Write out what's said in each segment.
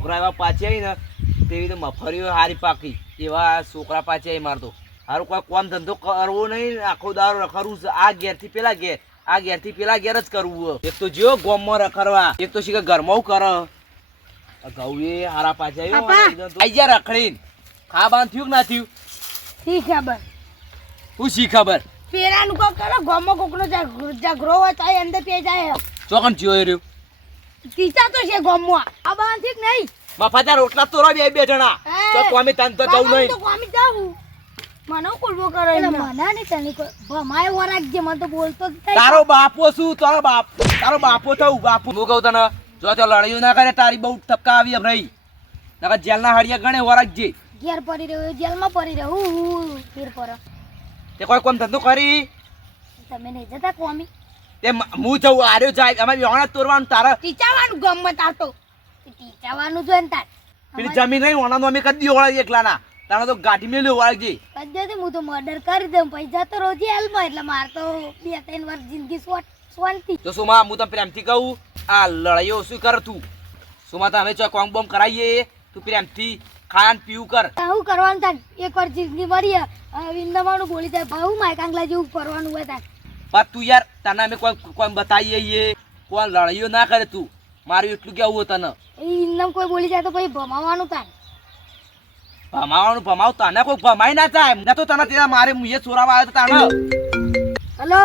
છોકરા એવા પાછી આવી ને તેવી તો મફરીઓ હારી પાકી એવા છોકરા પાછી આવી મારતો હારું કોઈ કામ ધંધો કરવો નહીં આખો દારો રખડવું છે આ ઘેરથી પેલા ઘેર આ ઘેરથી પેલા ઘેર જ કરવું એક તો જેવો ગોમમાં રખડવા એક તો શીખે ઘરમાં કરે ઘઉં એ હારા પાછી આવી ગયા રખડીને ખાવાનું થયું કે ના થયું શી ખબર શું શી ખબર પેરાનું કોક કરો ગોમો કોકનો ઝઘડો હોય તો અંદર પે જાય ચોકન થયો રહ્યું ટીચા તો છે ગોમો આ બાન ઠીક નહીં મફાતા રોટલા તો રો બે જણા તો કોમી તન તો જવું નહીં તો કોમી જાવું મનો કોલવો કરે એટલે મના ની તને ભમાય વરાગજે મને તો બોલતો જ થાય તારો બાપો શું તારો બાપો થઉં બાપુ હું કહું તને જો તો લડાઈઓ ના કરે તારી બહુ ટપકા આવી એમ રહી નકર જેલના હડિયા ગણે વરાગજે ઘેર પડી રહ્યો જેલમાં પડી રહ્યો હું ફેર પર તે કોઈ કોમ ધંધો કરી તમે નહીં જતા કોમી તે હું જઉં આર્યો જાય અમે વ્યવહાર તોરવાનું તારા ટીચાવાનું ગમ તાતો ટીચાવાનું જોઈને તાર પેલી જમીન નહીં ઓના અમે કદી ઓળા એકલાના તારા તો ગાડી મેલ્યો વળગજે કદી હું તો મર્ડર કરી દઉં પૈસા તો રોજ જેલમાં એટલે માર તો 2-3 વર્ષ જિંદગી શાંતિ તો સુમા હું તને પ્રેમથી કહું આ લડાઈઓ શું કર તું સુમા તમે ચો કોમ બોમ કરાવીએ તું પ્રેમથી ખાન પીવું કર શું કરવાનું તાર એકવાર જિંદગી મરી વિંદમાનું બોલી જાય ભાવ માય કાંગલા જેવું કરવાનું હોય તાર પણ તું યાર તને અમે કોઈ બતાવીએ કોઈ લડાઈઓ ના કરે તું મારું એટલું કેવું તને એ વિંદમ કોઈ બોલી જાય તો પછી ભમાવાનું તાર ભમાવ તને કોઈ ભમાઈ ના થાય ના તો તને ત્યાં મારે મુએ ચોરાવા આવ્યો તો તને હેલો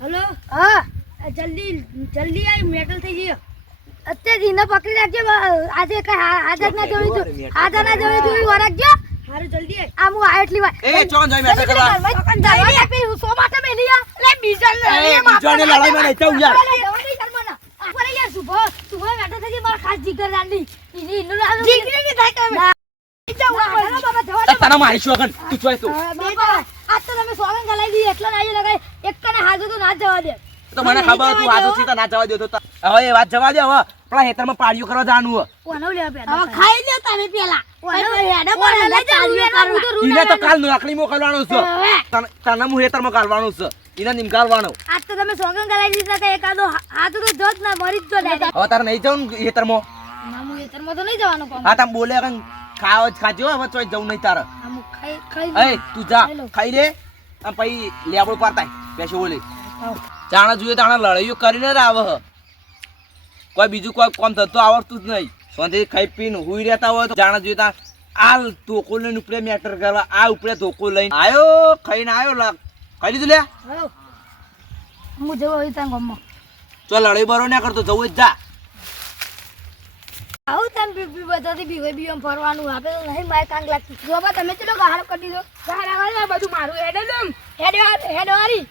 હેલો હા જલ્દી આવી મેટલ થઈ ગયો અત્યારે એને પકડી રાખજે આજે કઈ હાજર ના જોઈ વરાગજો હારું જલ્દી આ હું આ એટલી વાર એ ચોન જઈ મેટર કરવા હું સો માટે મેલી લે બીજાને લડાઈમાં નહીં જાઉં યાર અરે યાર સુભ મેટર થઈ ગઈ મારા ખાસ જીગર રાંડી ઇનું નામ જીગર ની થાય કે તને મારી શોગન તું જોય તું આ તો તમે સોગન ગલાઈ દી એટલો ના લગાય એક કને હાજુ તો ના જવા દે તો મને ખબર તું આજો થી તો ના જવા દે તો હવે એ વાત જવા દે હવે પેલા હેતરમાં પાડીઓ કરવા જાણવું કોનો લે પેલા હવે ખાઈ લે તમે પેલા હેડા કોને લઈ જાવ ઈને તો કાલ નોકરી મોકલવાનો છે તને હું હેતરમાં કાઢવાનો છે ઈને નિમકાલવાનો આજ તો તમે સોગન ગલાઈ દીધા તો એકાદો હાથ તો જોત ના મરી જ જો લે હવે તારે નહીં જવું હેતરમાં ના હું હેતરમાં તો નહીં જવાનું કોમ હા તમે બોલે કન ખાવ જ ખાજો હવે ચોય જવું નહીં તારે આમ ખાઈ એ તું જા ખાઈ લે અને પછી લેબડો પારતાય પેશો બોલે જાણે જોઈએ તાણે લડાઈઓ કરીને જ આવે કોઈ બીજું કોઈ કામ થતું આવડતું જ નહીં શાંતિથી ખાઈ પીને હુઈ રહેતા હોય તો જાણે જોઈએ ત્યાં આ ધોકો લઈને ઉપરે મેટર કરવા આ ઉપરે ધોકો લઈને આવ્યો ખાઈને આવ્યો ખાઈ લીધું લે હું જવો હોય ત્યાં ગમમાં તો લડાઈ બરો ના કરતો જવું જ જા આવું તમે બીબી બધાથી બીવે ફરવાનું આપે તો નહીં મારે કાંગ લાગતી જો બા તમે ચલો ગહાર કરી દો ગહાર આવે બધું મારું હેડવારી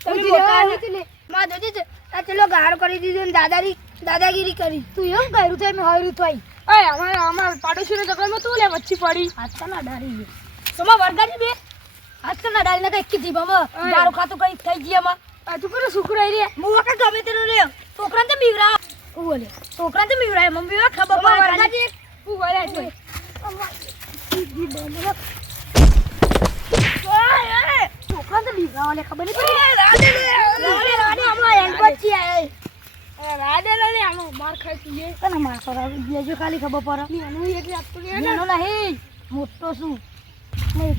તમે મોટા નથી માં જોજે છે આ ચલો ગહાર કરી દીધું ને દાદાગીરી કરી તું એમ કર્યું છે મેં હર્યું થઈ ઓય અમાર પાડોશીનો જગરમાં તું લે વચ્ચે પડી હાથ તો ના ડારી ગયો તમા વરગાડી બે હાથ તો ના ડારી ના કઈ જીભામાં દારૂ ખાતું કઈ થઈ ગયામાં તું કરો સુકરાઈ રે મોટા ગમે તેનો રે છોકરાને તો બીવરા બોલે છોકરા તો મીવરાય મમ્મી વા ખબર પડે હું બોલે છે ઓય છોકરા તો બીવરાવાને ખબર નહીં પડી રાડે હમણાં એન્ડ પછી આય રાડે લે આનો માર ખાઈ તું તને માર કરાવી દેજો ખાલી ખબર પડે એનું એક આપતું ને એનો નહીં મોટો શું નહીં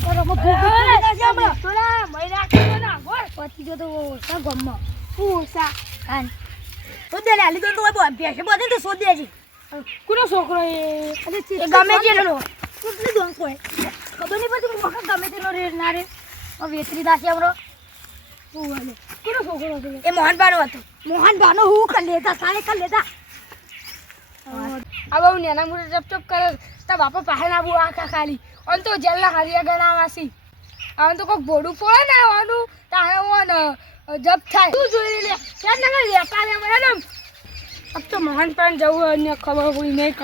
કરો મો થોડા મહિના કરો ના બોલ પછી જો તો ઓસા ગમમાં ઓસા કાન તો દે લે લીધો તો અભ્યાસ બધે તો શોધ દેજી કોનો છોકરો એ ગમે તેનો કેટલી દોન કોઈ ખબર નહીં પડતી મોકા ગમે તેનો રે ના રે વેતરી દાસી આવરો હું વાલે કોનો છોકરો હતો એ મોહનબાનો હતો મોહનબાનો હું કર લેતા સાલે કર લેતા આ બહુ નેના મુરે ચપ કરે તા બાપા પાસે ના બુ આખા ખાલી અન તો જેલના હરિયા ગણાવાસી અન તો કોક બોડું પોળે ને આવવાનું તા ઓન જબ થાય તું જોઈ લે ક્યાં ના લેતા લે મેડમ અબ તો મોહન પણ જવું અને ખબર હોય નહીં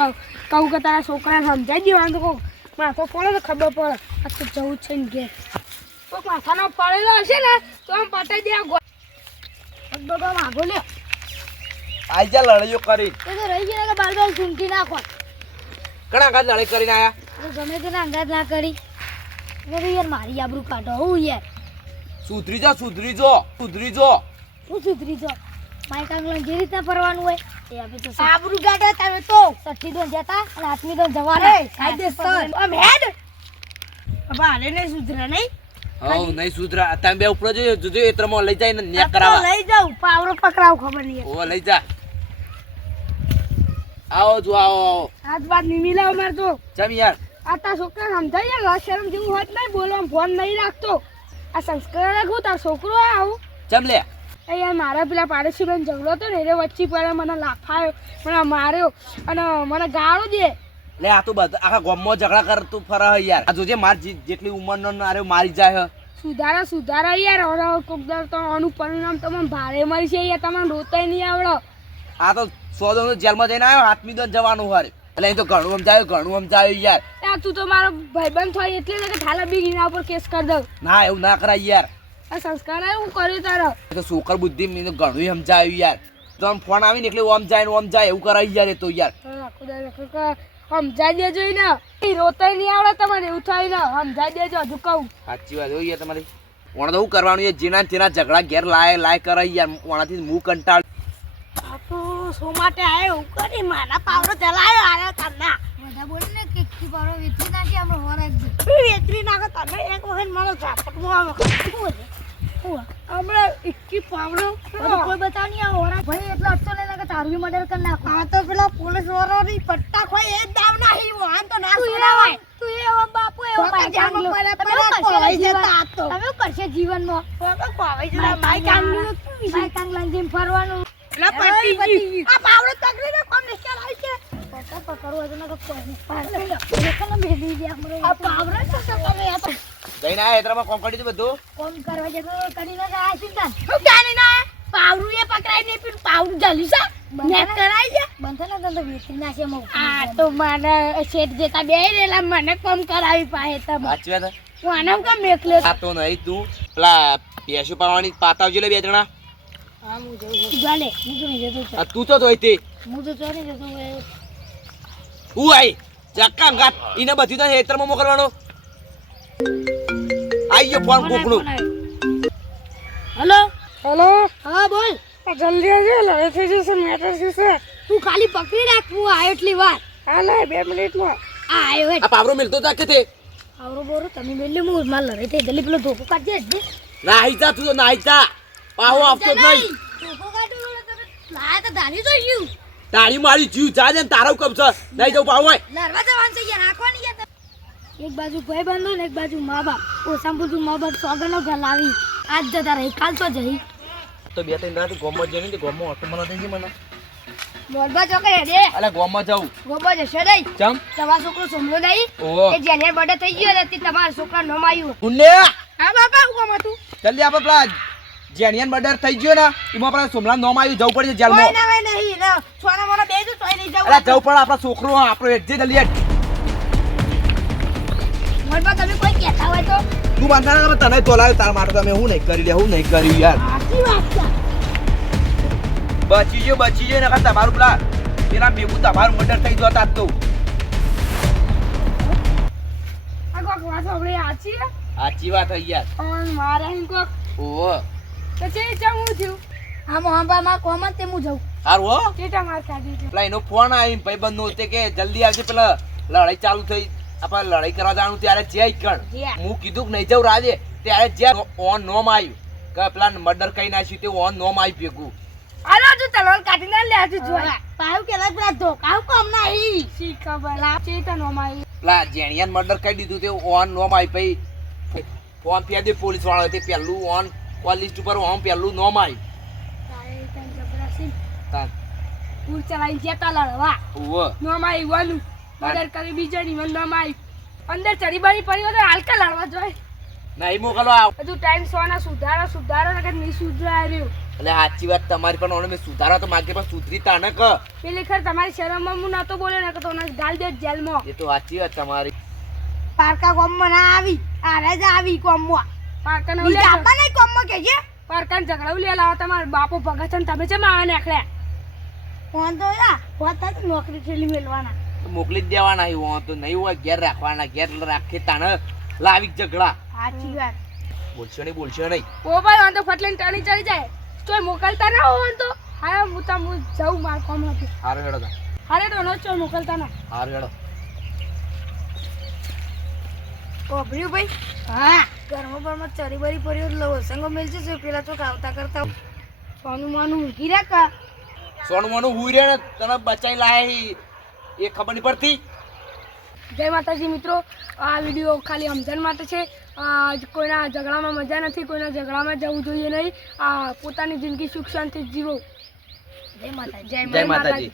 કહું કે તારા છોકરાને સમજાઈ દેવાનું તો કોક માથો પડે તો ખબર પડે આ તો જવું છે ને ઘેર કોક માથાનો પડેલો હશે ને તો આમ પટાઈ દે બગા માગો લે આઈ જા લડાઈઓ કરી તો રહી ગયા કે બાર ચૂંટી નાખો ઘણા ગાજ લડાઈ કરીને આયા તો ગમે તે અંગાત ના કરી મેં યાર મારી આબરૂ કાઢો હું યાર સુધરી જો હું સુધરી જો માય કાંગલા જે રીતના ફરવાનું હોય એ આપી તો આબરૂ ગાડા તમે તો સઠ્ઠી દોન જતા અને આઠમી દોન જવાના કાયદેસર આમ હેડ હવે હાલે નહીં સુધરા નહીં હઉ નહીં સુધરા તમે બે ઉપરો જોજો એત્રમાં લઈ જાય ને ન્યા કરાવવા લઈ જાઉં પાવરો પકડાવ ખબર નહીં ઓ લઈ જા આવો જો આવો આજ વાત નહીં મિલાવ માર તો ચમ યાર આ તા છોકરા સમજાય યાર શરમ જેવું હોત નહીં બોલવા ફોન નહીં રાખતો આ સંસ્કાર રાખું તાર છોકરો આવું ચમ લે એ યાર મારા પેલા પાડોશીમાં ઝઘડો હતો ને એને વચ્ચે પડે મને લાફાયો મને માર્યો અને મને ગાળો દે લે આ તો બધા આખા ગામમાં ઝઘડા કર તું ફરા યાર આ જોજે માર જેટલી ઉંમરનો નારે મારી જાય સુધારા યાર હવે કોક દર તો આનું પરિણામ તમને ભારે મળી છે યાર તમને રોતાય નહીં આવડો આ તો 100 દોનો જેલમાં જઈને આવ્યો હાથમી દોન જવાનું હારે એટલે અહીં તો ઘણું સમજાયું યાર યાર તું તો મારો ભાઈબંધ થાય એટલે કે ઠાલા બી એના ઉપર કેસ કરી દઉં ના એવું ના કરાય યાર આ સંસ્કાર હું કર્યું તારો તો છોકર બુદ્ધિ મને ઘણું સમજાયું યાર તો આમ ફોન આવીને એટલે ઓમ જાય એવું કરાય યાર એ તો યાર સમજાઈ દેજો ને એ રોતાય નહીં આવડે તમારે એવું થાય ને સમજાઈ દેજો હજુ કહું સાચી વાત હોય યાર તમારી ઓણા તો શું કરવાનું યાર જેના તેના ઝઘડા ઘેર લાય કરાય યાર ઓણાથી હું કંટાળ આ તો શો માટે આવ્યો એવું કરી મારા પાવડો ચલાયો આરે તન્ના બધા બોલે ને કે કી પાવડો વેચી નાખી આપણે હોરાક વેચી નાખો તમે એક વખત મારો ઝાપટમાં હમણાં 21 પાવડો કોઈ બતાવ નહીં આ હોરાક ભાઈ એટલો અટતો લઈને કે તારું બી મર્ડર કરી નાખો આ તો પેલા પોલીસ વાળાની પટ્ટા ખોઈ એ દાવ નાહી વાન તો ના સુરાવાય તું એવો બાપુ એવો માઈ તમે કરશે જીવનમાં કોવાઈ જરા માઈ કાંગલું જેમ ફરવાનું આ પાવડો તકરીને કોમ નિશ્ચય આવી છે પકડવા તો નકો કોઈ લેખનો બેદી દે આપણો આ પાવડો તો તમે આ તો જઈને આ એતરામાં કોમ કરી દીધું બધું કોમ કરવા જતો કરીને આ ચિંતા હું જાણી ના પાવડું એ પકડાઈ ને પીન પાવડું જલી છે ને કરાઈ છે બંધના તો વેચી નાખે મો આ તો મને શેઠ જેતા બે રેલા મને કોમ કરાવી પાહે તમ સાચી વાત હું આનમ કામ મેકલે આ તો નહીં તું પેલા પેશુ પાવાની પાતાવજો લે બે જણા હા હું જઉં જાલે હું તો નહીં જતો આ તું તો જોઈ તે હું તો ચોરી જતો હું આઈ ચક્કા ગાત ઈને બધી તો હેતરમાં મોકલવાનો આઈ ગયો ફોન કોકનો હેલો હા બોલ જલ્દી આવજો લડે થઈ જશે મેટર છે તું ખાલી પકડી રાખ હું આયો એટલી વાર હા ના 2 મિનિટમાં આ આયો આ પાવરો મિલતો તા કે તે આવરો બોરો તમે મેલે હું માર લડે થઈ જલ્દી પેલો ધોકો કાઢજે જ ના આઈ જા તું તો ના આઈ જા પાહો આપતો જ નહીં ધોકો કાઢો તમે લાયા તો ધારી જોયું તારી મારી જીવ જા ને તારો કબ છે નહીં જવું પાહો હોય લડવા જવાનું છે યાર રાખવાની યાર એક બાજુ ભાઈ બંધો ને એક બાજુ મા બાપ ઓ સંબુજુ મા બાપ સોગનો ઘર લાવી આજ જતા રહી કાલ તો જઈ તો 2-3 રાત ગોમમાં જઈને ગોમમાં ઓટો મને થઈ મને મોરબા ચોકે રે અલે ગોમમાં જાઉં ગોબા જશે નહીં ચમ તમારો છોકરો સોમલો નહીં ઓહો એ જેને બર્થડે થઈ ગયો ને તે તમારા છોકરા નામ આવ્યું ગુંડે હા બાપા હું કોમ હતું જલ્દી આપણે પેલા જેનિયન મર્ડર થઈ ગયો ને એમાં આપણે સોમલા નામ આવ્યું જવું પડશે જેલમાં કોઈ ના નહીં ને સોના મોના બેજો તોય નહીં જાવ અરે જવું પડે આપણા છોકરો આપણો એક જલ્દી હેડ મોરબા તમે કોઈ કહેતા હોય તો તું બાંધા તને તોલાયો તાર માટે તમે હું નહીં કરી લે હું નહીં કર્યું યાર સાચી વાત છે બચી ગયો ને તમારું પેલા ભેગું તમારું મર્ડર થઈ જતા તો આ કોક વાત આપણે આછી સાચી વાત હઈ યાર ઓન મારે હી કોક ઓહો તો છે હું થયું આ મોહમ્બા માં કોમ તે હું જાઉં હારું હો કેટા માર ખાધી છે પેલા એનો ફોન આવી ભાઈબંધ નો તે કે જલ્દી આવજે પેલા લડાઈ ચાલુ થઈ આપણે લડાઈ કરવા જવાનું ત્યારે જય કણ હું કીધું કે નહીં જાઉં રાજે ત્યારે જે ઓન નોમ આવ્યું કે પેલા મર્ડર કઈ નાખ્યું તે ઓન નોમ આવી ભેગું આલો તું તલવાર કાઢી ના લે હજુ જોયા પાઉ કેલા પેલા ધોકાવ કોમ નહીં શી ખબર લા ચેતા નો માઈ પેલા જેણિયાન મર્ડર કરી દીધું તે ઓન નોમ આવી ભાઈ ફોન પે દે પોલીસ વાળો તે પહેલું ઓન કોલ લિસ્ટ ઉપર ઓન પહેલું નોમ આવ્યું તારે તન જબરાસી તાન પૂર ચલાઈ જતા લડવા ઓહો નો માઈ વાલું મર્ડર કરી બીજાની વન નો માઈ અંદર ચડી બળી પડી હોય તો હાલકા લડવા જોય નહીં મોકલવા હજુ ટાઈમ સોના સુધારો નકર નહીં સુધરા રહ્યો એટલે સાચી વાત તમારી પણ ઓને મેં સુધારા તો માગે પણ સુધરી તાને ક પેલી ખર તમારી શરમમાં હું નતો બોલ્યો ને કે તો ગાલ દે જેલમાં એ તો સાચી વાત તમારી પારકા કોમમાં ના આવી આરે જ આવી કોમમાં પારકા નો લે આપા નહીં કોમમાં કે છે પારકા ઝઘડાવ લે લાવ તમાર બાપો ભગત છે તમે છે માવા નાખલે ફોન તો યા હોતા તો નોકરી છેલી મેલવાના મોકલી જ દેવાના હોય તો નહીં હોય ઘેર રાખવાના ઘેર રાખે તાને લાવી ઝઘડા સાચી વાત બોલશો નહીં ઓ ભાઈ વાંધો ફટલેન ટાણી ચડી જાય તોય મોકલતા ના હોન તો હા હું જાઉં માર કામ નથી હારું હેડો તા. અરે તો નો ચો મોકલતા ના હારું હેડો. કોબર્યું ભાઈ હા ઘરમાં પરમાં ચરી બરી પડ્યો લવો સંગો મેલજો છે પેલા તો આવતા કરતા સોનું માનું મૂકી રાખા સોનું મોનું હુઈ રે ને તને બચાઈ લાય એ ખબર નહીં પડતી. જય માતાજી મિત્રો આ વિડીયો ખાલી સમજણ માટે છે કોઈના ઝઘડામાં મજા નથી કોઈના ઝઘડામાં જવું જોઈએ નહીં પોતાની જિંદગી સુખ શાંતિ જીવો જય માતાજી જય માતાજી.